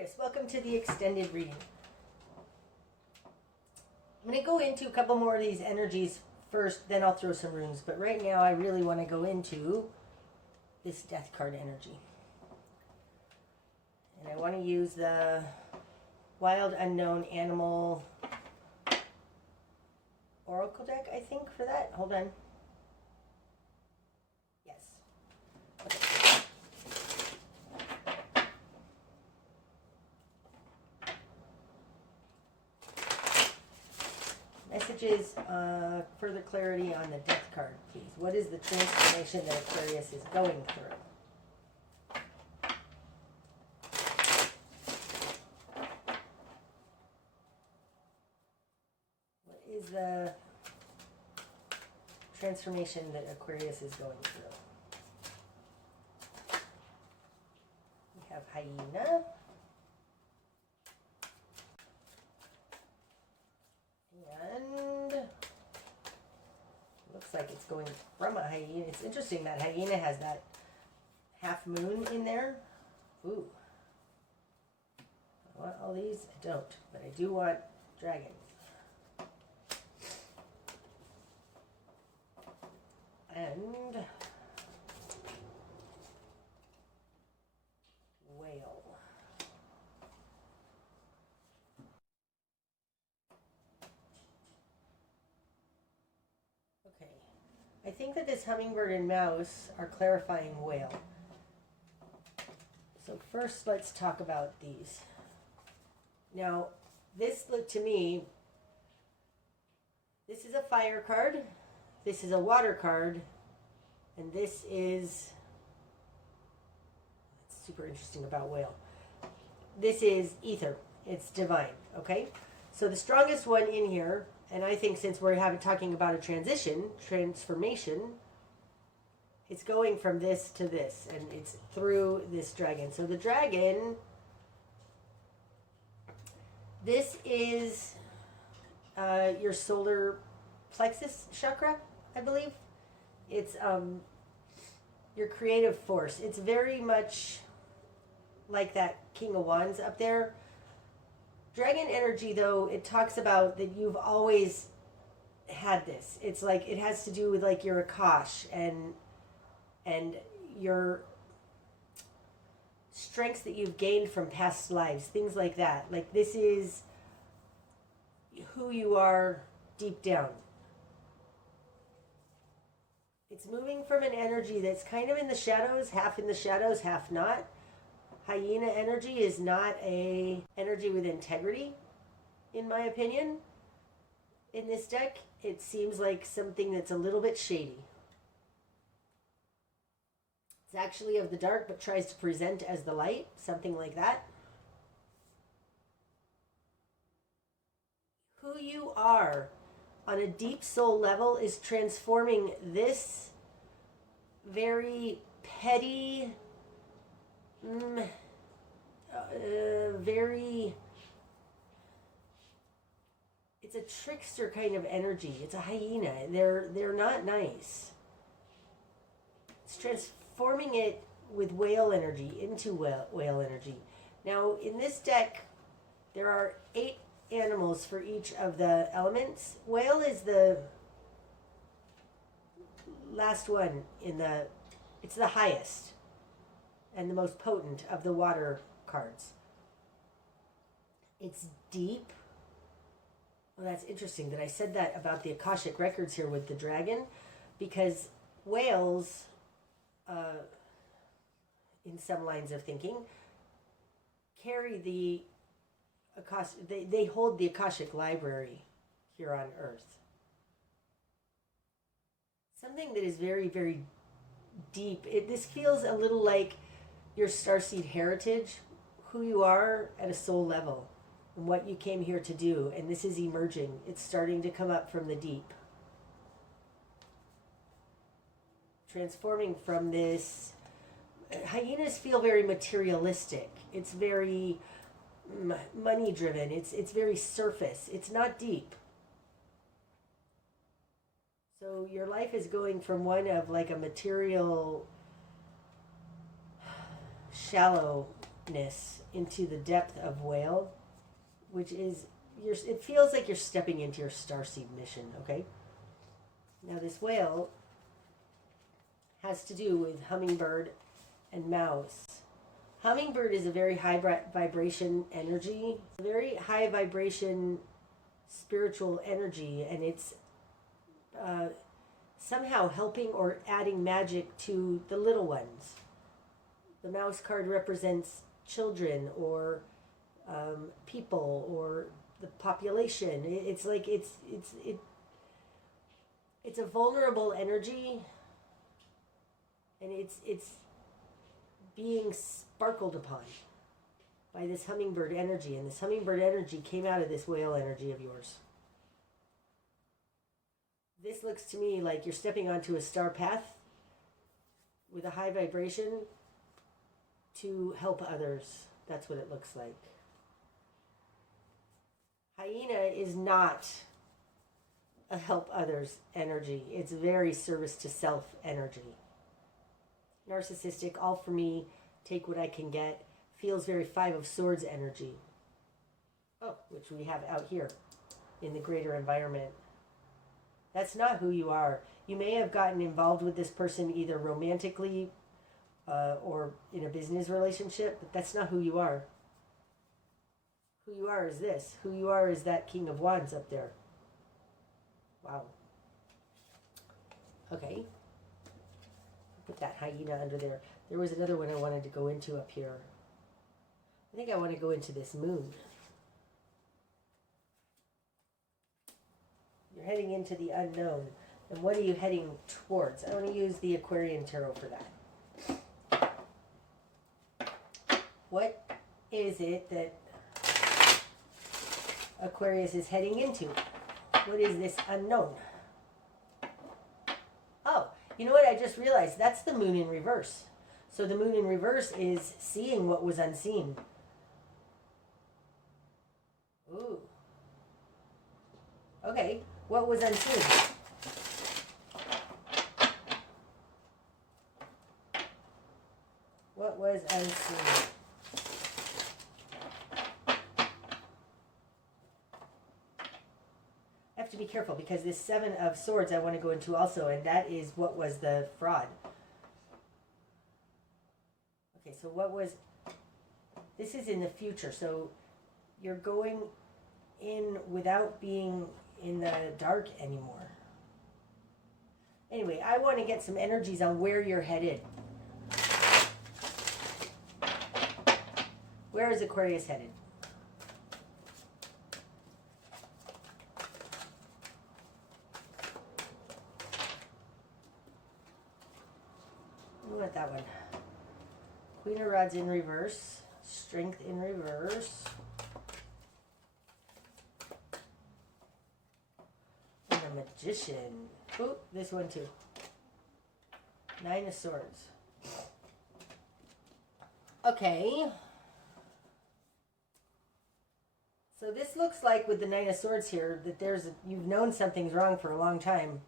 Aquarius, welcome to the extended reading. I'm going to go into a couple more of these energies first, then I'll throw some runes. But right now I really want to go into this death card energy. And I want to use the Wild Unknown Animal Oracle deck, I think, for that. Hold on. Yes. Okay. Messages, further clarity on the death card, please. What is the transformation that Aquarius is going through? What is the transformation that Aquarius is going through? We have hyena. And looks like it's going from a hyena. It's interesting that hyena has that half moon in there. Ooh. I want all these? I don't, but I do want dragon. And whale. Okay, I think that this hummingbird and mouse are clarifying whale. So first let's talk about these. Now, this looked to me, this is a fire card, this is a water card, and this is, it's super interesting about whale. This is ether, it's divine, okay? So the strongest one in here, and I think since we're talking about a transformation, it's going from this to this, and it's through this dragon. So the dragon, this is your solar plexus chakra, I believe. It's your creative force. It's very much like that King of Wands up there. Dragon energy, though, it talks about that you've always had this. It's like it has to do with like your Akash and your strengths that you've gained from past lives, things like that. Like this is who you are deep down. It's moving from an energy that's kind of in the shadows, half in the shadows, half not. Hyena energy is not a energy with integrity, in my opinion. In this deck, it seems like something that's a little bit shady. It's actually of the dark, but tries to present as the light, something like that. Who you are on a deep soul level is transforming this very petty, it's a trickster kind of energy. It's a hyena. They're not nice. It's transforming it with whale energy into whale energy. Now in this deck there are 8 animals for each of the elements. Whale is the last one it's the highest and the most potent of the water cards. It's deep. Well, that's interesting that I said that about the Akashic records here with the dragon, because whales, in some lines of thinking, carry the Akashic, they hold the Akashic library here on Earth. Something that is very, very deep. This feels a little like your starseed heritage, who you are at a soul level, and what you came here to do. And this is emerging. It's starting to come up from the deep. Transforming from this. Hyenas feel very materialistic. It's very money driven. It's very surface. It's not deep. So your life is going from one of like a material, shallow deepness, into the depth of whale, which is, it feels like you're stepping into your starseed mission, okay? Now this whale has to do with hummingbird and mouse. Hummingbird is a very high vibration energy, a very high vibration spiritual energy, and it's somehow helping or adding magic to the little ones. The mouse card represents children or people or the population. It's like it's a vulnerable energy, and it's being sparkled upon by this hummingbird energy, and this hummingbird energy came out of this whale energy of yours. This looks to me like you're stepping onto a star path with a high vibration to help others. That's what it looks like. Hyena is not a help others energy. It's very service to self energy. Narcissistic, all for me, take what I can get, feels very Five of Swords energy. Oh, which we have out here in the greater environment. That's not who you are. You may have gotten involved with this person either romantically or in a business relationship, but that's not who you are. Who you are is this. Who you are is that King of Wands up there. Wow. Okay. Put that hyena under there. There was another one I wanted to go into up here. I think I want to go into this moon. You're heading into the unknown. And what are you heading towards? I want to use the Aquarian Tarot for that. What is it that Aquarius is heading into? What is this unknown? Oh, you know what? I just realized that's the moon in reverse. So the moon in reverse is seeing what was unseen. Ooh. Okay, what was unseen? What was unseen? I have to be careful because this Seven of Swords I want to go into also, and that is what was the fraud. Okay, so what was... This is in the future, so you're going in without being in the dark anymore. Anyway, I want to get some energies on where you're headed. Where is Aquarius headed? I want that one. Queen of Rods in reverse. Strength in reverse. And a Magician. Ooh, this one too. Nine of Swords. Okay. So this looks like with the Nine of Swords here that you've known something's wrong for a long time.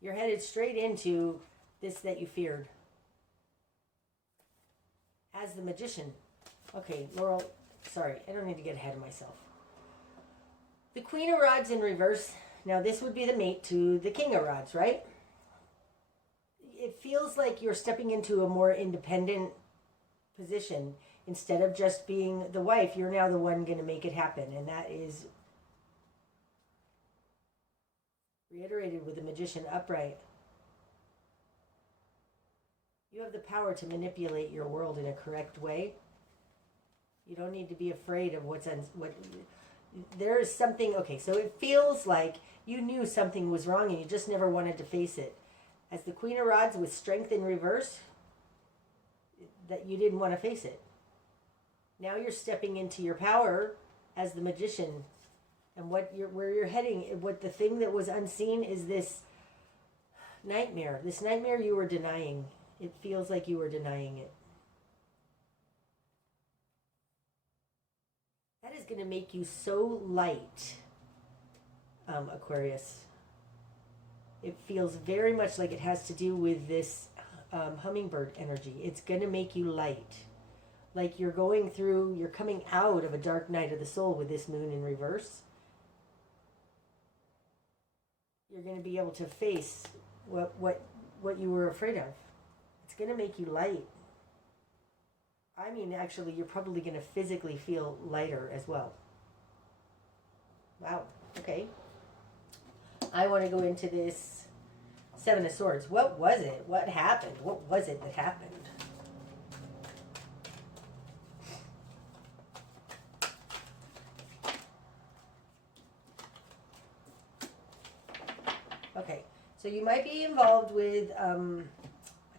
You're headed straight into this that you feared. As the Magician. Okay, Laurel, sorry, I don't need to get ahead of myself. The Queen of Rods in reverse. Now this would be the mate to the King of Rods, right? It feels like you're stepping into a more independent position. Instead of just being the wife, you're now the one going to make it happen. And that is reiterated with the Magician upright. You have the power to manipulate your world in a correct way. You don't need to be afraid of what there is something. Okay, so it feels like you knew something was wrong and you just never wanted to face it. As the Queen of Rods with strength in reverse, that you didn't want to face it. Now you're stepping into your power as the Magician. And where you're heading, what the thing that was unseen is this nightmare. This nightmare you were denying. It feels like you were denying it. That is going to make you so light, Aquarius. It feels very much like it has to do with this hummingbird energy. It's going to make you light. Like you're coming out of a dark night of the soul with this moon in reverse. You're going to be able to face what you were afraid of. It's going to make you light. I mean, actually, you're probably going to physically feel lighter as well. Wow. Okay. I want to go into this Seven of Swords. What was it? What happened? What was it that happened? Okay. So you might be involved with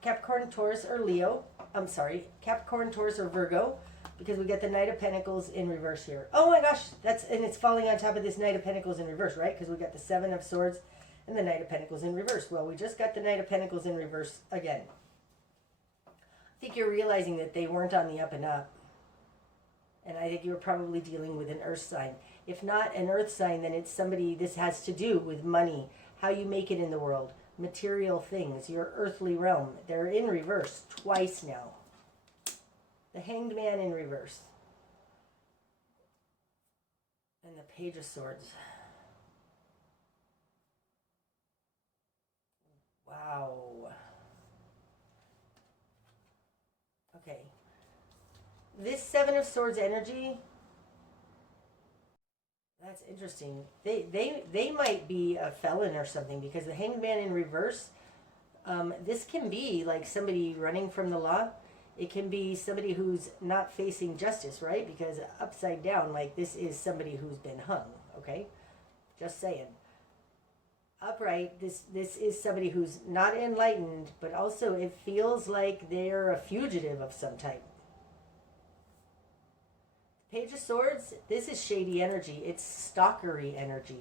Capricorn, Taurus, or Leo. I'm sorry, Capricorn, Taurus, or Virgo, because we get the Knight of Pentacles in reverse here. Oh my gosh, and it's falling on top of this Knight of Pentacles in reverse, right? Because we got the Seven of Swords and the Knight of Pentacles in reverse. Well, we just got the Knight of Pentacles in reverse again. I think you're realizing that they weren't on the up and up. And I think you were probably dealing with an earth sign. If not an earth sign, then it's somebody, this has to do with money, how you make it in the world. Material things, your earthly realm. They're in reverse twice now. The Hanged Man in reverse. And the Page of Swords. Wow. Okay. This Seven of Swords energy, that's interesting. They might be a felon or something, because the Hanged Man in reverse, this can be like somebody running from the law. It can be somebody who's not facing justice, right? Because upside down, like this is somebody who's been hung, okay? Just saying. Upright, this is somebody who's not enlightened, but also it feels like they're a fugitive of some type. Page of Swords, this is shady energy. It's stalkery energy.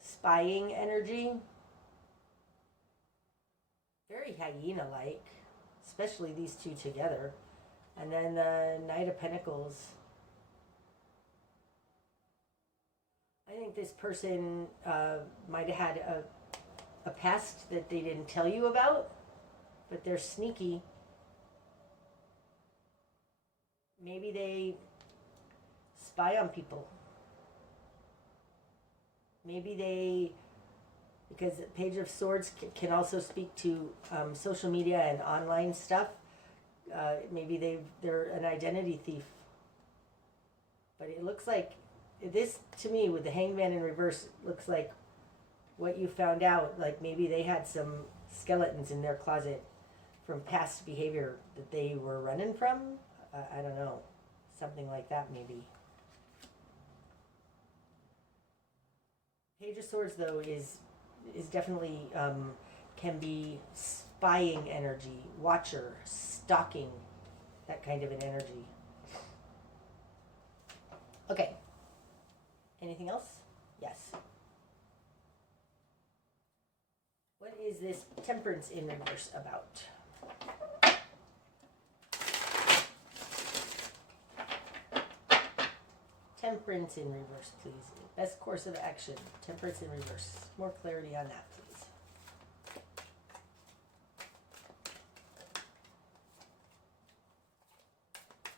Spying energy. Very hyena-like, especially these two together. And then the Knight of Pentacles. I think this person might have had a past that they didn't tell you about, but they're sneaky. Maybe they spy on people. Maybe they, because Page of Swords can also speak to social media and online stuff. Maybe they're an identity thief. But it looks like, this to me with the Hanged Man in reverse looks like what you found out. Like maybe they had some skeletons in their closet from past behavior that they were running from. I don't know. Something like that, maybe. Page of Swords, though, is definitely, can be spying energy, watcher, stalking, that kind of an energy. Okay. Anything else? Yes. What is this Temperance in reverse about? Temperance in reverse, please. Best course of action. Temperance in reverse. More clarity on that, please.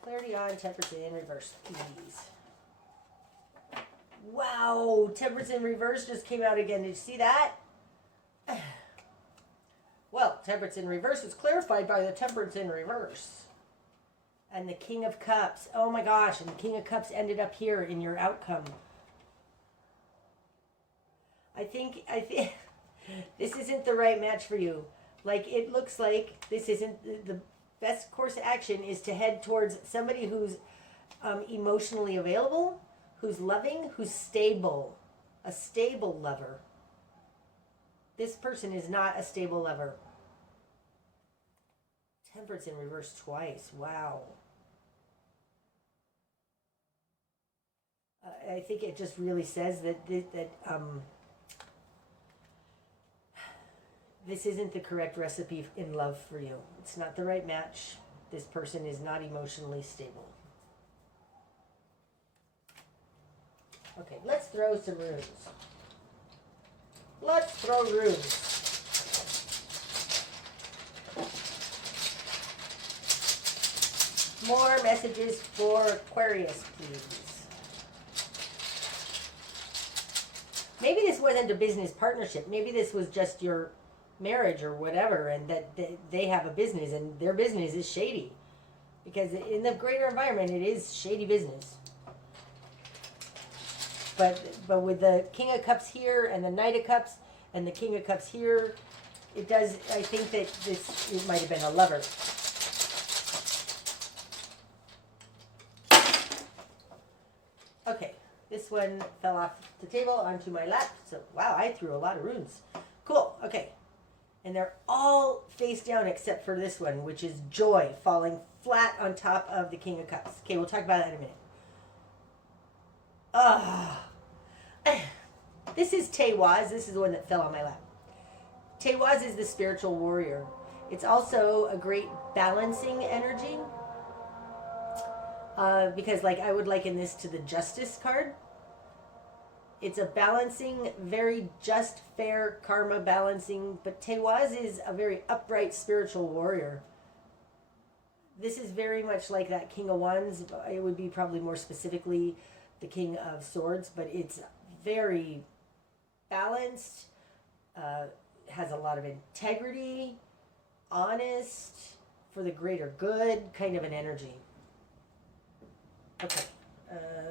Clarity on Temperance in reverse, please. Wow, Temperance in reverse just came out again. Did you see that? Well, Temperance in reverse is clarified by the Temperance in reverse. And the King of Cups. Oh my gosh, and the King of Cups ended up here in your outcome. I think this isn't the right match for you. Like, it looks like this isn't the best course of action is to head towards somebody who's emotionally available, who's loving, who's stable. A stable lover. This person is not a stable lover. Temperance in reverse twice. Wow. I think it just really says that this isn't the correct recipe in love for you. It's not the right match. This person is not emotionally stable. Okay, let's throw some runes. Let's throw runes. More messages for Aquarius, please. Maybe this wasn't a business partnership. Maybe this was just your marriage or whatever, and that they have a business and their business is shady. Because in the greater environment, it is shady business. But with the King of Cups here and the Knight of Cups and the King of Cups here, it does, I think that it might have been a lover. Okay, this one fell off the table onto my lap. So, wow, I threw a lot of runes. Cool, okay. And they're all face down except for this one, which is Joy, falling flat on top of the King of Cups. Okay, we'll talk about that in a minute. This is Tewaz. This is the one that fell on my lap. Tewaz is the spiritual warrior. It's also a great balancing energy. Because, like, I would liken this to the Justice card. It's a balancing, very just, fair, karma balancing. But Tewaz is a very upright spiritual warrior. This is very much like that King of Wands. It would be probably more specifically the King of Swords. But it's very balanced. Has a lot of integrity. Honest. For the greater good. Kind of an energy. Okay.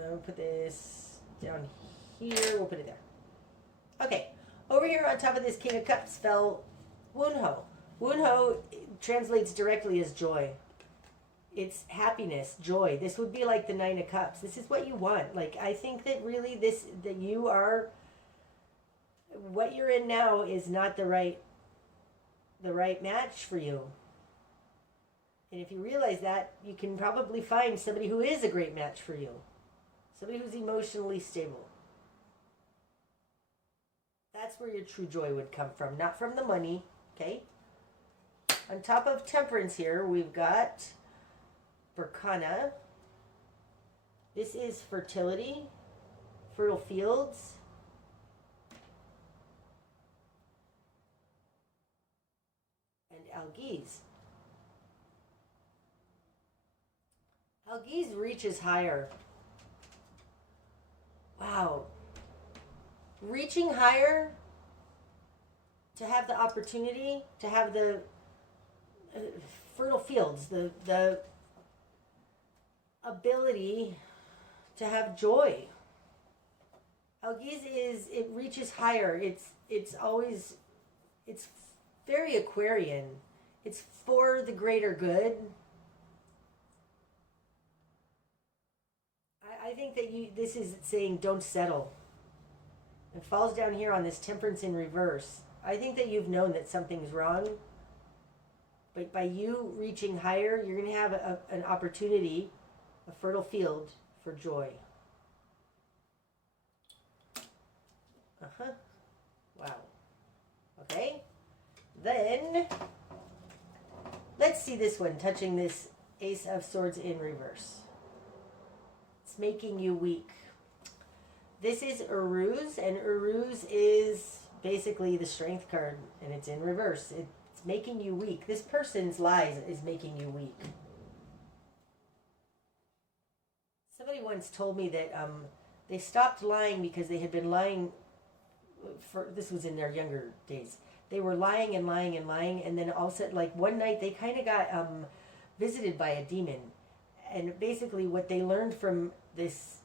We'll put this down here. We'll put it there. Okay. Over here on top of this King of Cups fell Wunho. Wunho translates directly as joy. It's happiness, joy. This would be like the Nine of Cups. This is what you want. Like, I think that really that you are, what you're in now is not the right match for you. And if you realize that, you can probably find somebody who is a great match for you. Somebody who's emotionally stable. That's where your true joy would come from, not from the money, okay? On top of Temperance here, we've got Berkana. This is fertility, fertile fields. And Algiz. Algiz reaches higher. Wow. Reaching higher to have the opportunity to have the fertile fields, the ability to have joy. Algiz it reaches higher. It's very Aquarian. It's for the greater good. I think that this is saying don't settle. It falls down here on this Temperance in reverse. I think that you've known that something's wrong. But by you reaching higher, you're going to have an opportunity, a fertile field for joy. Wow. Okay. Then, let's see this one touching this Ace of Swords in reverse. It's making you weak. This is Uruz, and Uruz is basically the Strength card, and it's in reverse. It's making you weak. This person's lies is making you weak. Somebody once told me that they stopped lying because they had been lying this was in their younger days. They were lying and lying and lying, and then all of a sudden, like one night, they kind of got visited by a demon. And basically what they learned from this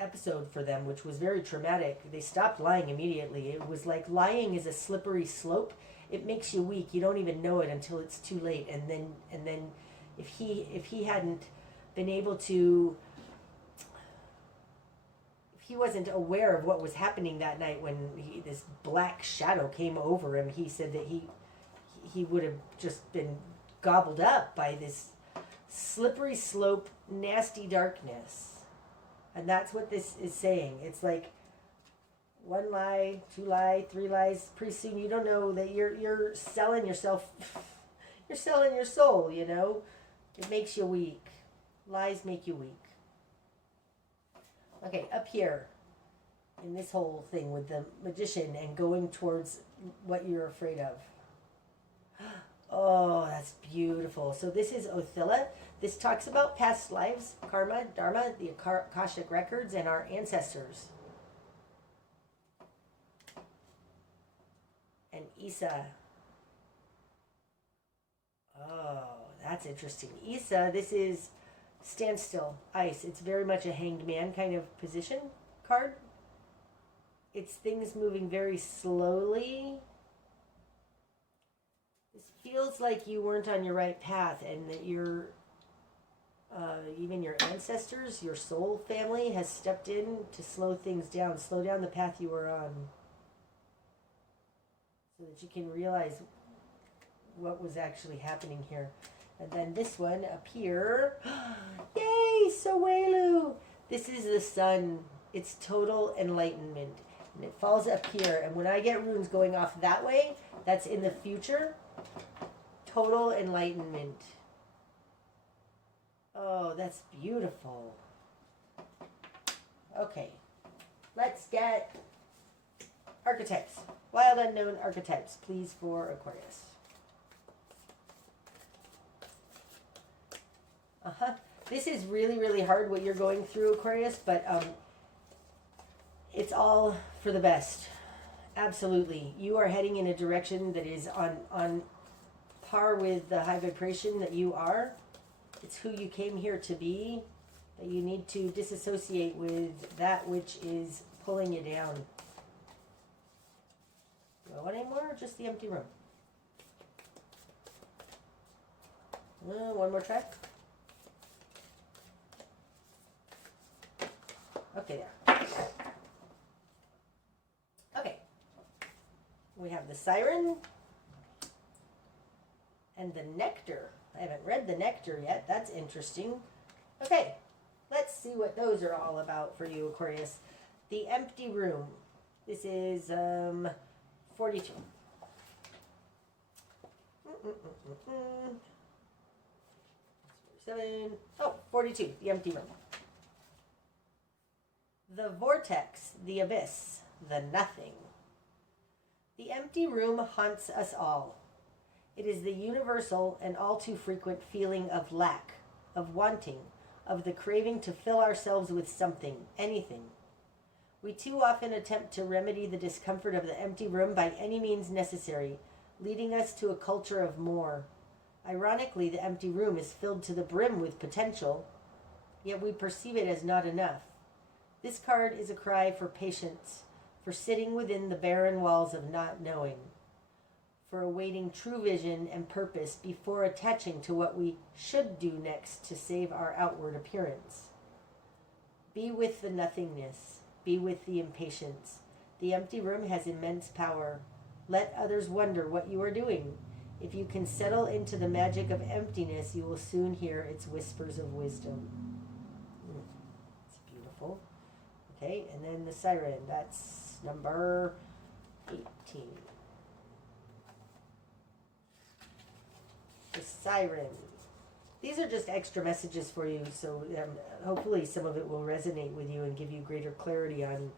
episode for them, which was very traumatic, they stopped lying immediately. It was like lying is a slippery slope. It makes you weak. You don't even know it until it's too late. And then if he hadn't been able to, if he wasn't aware of what was happening that night when this black shadow came over him, he said that he would have just been gobbled up by this slippery slope, nasty darkness. And that's what this is saying. It's like one lie, two lie, three lies. Pretty soon you don't know that you're selling yourself. You're selling your soul, you know. It makes you weak. Lies make you weak. Okay, up here in this whole thing with the Magician and going towards what you're afraid of. Oh, that's beautiful. So this is Othilla. This talks about past lives, karma, dharma, the Akashic records, and our ancestors. And Isa. Oh, that's interesting. Isa, this is standstill, ice. It's very much a hanged man kind of position card. It's things moving very slowly. This feels like you weren't on your right path, and that you're even your ancestors, your soul family has stepped in to slow things down, slow down the path you were on, so that you can realize what was actually happening here. And then this one up here, yay, Sowelu! This is the sun. It's total enlightenment. And it falls up here. And when I get runes going off that way, that's in the future. Total enlightenment. Oh, that's beautiful. Okay. Let's get archetypes. Wild unknown archetypes, please, for Aquarius. This is really, really hard what you're going through, Aquarius, but it's all for the best. Absolutely. You are heading in a direction that is on par with the high vibration that you are. It's who you came here to be. That you need to disassociate with that which is pulling you down. Do I want any more or just the empty room? One more try. Okay, there. Okay. We have the Siren and the Nectar. I haven't read the Nectar yet. That's interesting. Okay, let's see what those are all about for you, Aquarius. The Empty Room. This is 42. 7. Oh, 42. The Empty Room. The Vortex, the Abyss, the Nothing. The empty room haunts us all. It is the universal and all too frequent feeling of lack, of wanting, of the craving to fill ourselves with something, anything. We too often attempt to remedy the discomfort of the empty room by any means necessary, leading us to a culture of more. Ironically, the empty room is filled to the brim with potential, yet we perceive it as not enough. This card is a cry for patience, for sitting within the barren walls of not knowing, for awaiting true vision and purpose before attaching to what we should do next to save our outward appearance. Be with the nothingness. Be with the impatience. The empty room has immense power. Let others wonder what you are doing. If you can settle into the magic of emptiness, you will soon hear its whispers of wisdom. It's beautiful. Okay, and then the Siren, that's number 18. The Siren. These are just extra messages for you, so hopefully some of it will resonate with you and give you greater clarity on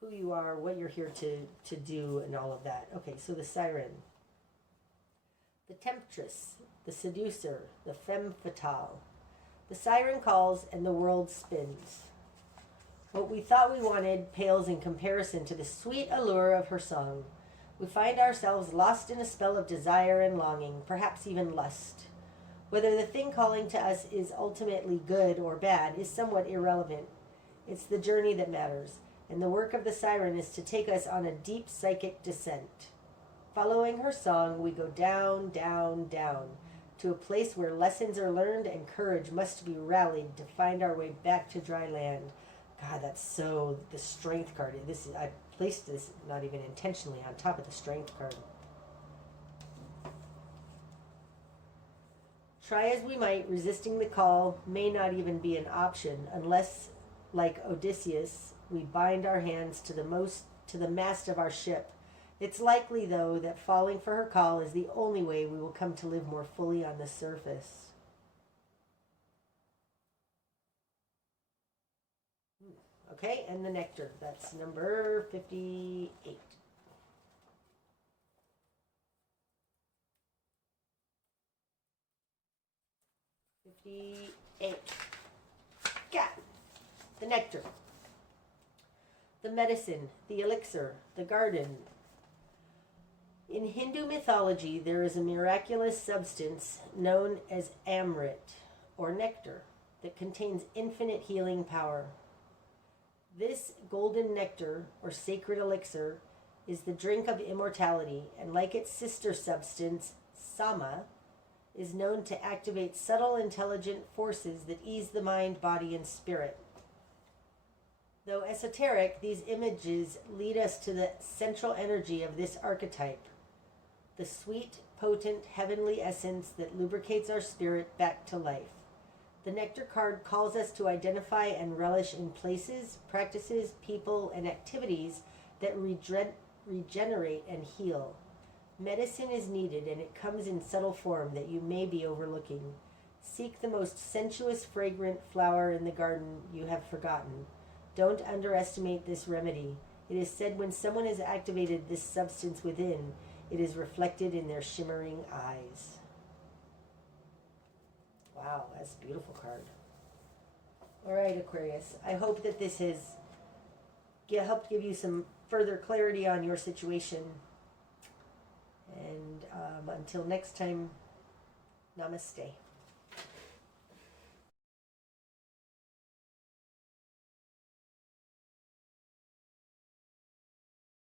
who you are, what you're here to do, and all of that. Okay, so the Siren. The Temptress, the Seducer, the Femme Fatale. The siren calls and the world spins. What we thought we wanted pales in comparison to the sweet allure of her song. We find ourselves lost in a spell of desire and longing, perhaps even lust. Whether the thing calling to us is ultimately good or bad is somewhat irrelevant. It's the journey that matters, and the work of the siren is to take us on a deep psychic descent. Following her song, we go down, down, down, to a place where lessons are learned and courage must be rallied to find our way back to dry land. God, that's so the Strength card. I placed this not even intentionally on top of the Strength card. Try as we might, resisting the call may not even be an option unless, like Odysseus, we bind our hands to the mast of our ship. It's likely, though, that falling for her call is the only way we will come to live more fully on the surface. Okay, and the Nectar. That's number 58. 58. Got the nectar, the medicine, the elixir, the garden. In Hindu mythology, there is a miraculous substance known as amrit, or nectar, that contains infinite healing power. This golden nectar, or sacred elixir, is the drink of immortality, and like its sister substance, sama, is known to activate subtle, intelligent forces that ease the mind, body, and spirit. Though esoteric, these images lead us to the central energy of this archetype, the sweet, potent, heavenly essence that lubricates our spirit back to life. The Nectar card calls us to identify and relish in places, practices, people, and activities that regenerate and heal. Medicine is needed, and it comes in subtle form that you may be overlooking. Seek the most sensuous, fragrant flower in the garden you have forgotten. Don't underestimate this remedy. It is said when someone has activated this substance within, it is reflected in their shimmering eyes. Wow, that's a beautiful card. All right, Aquarius. I hope that this has helped give you some further clarity on your situation. And until next time, namaste.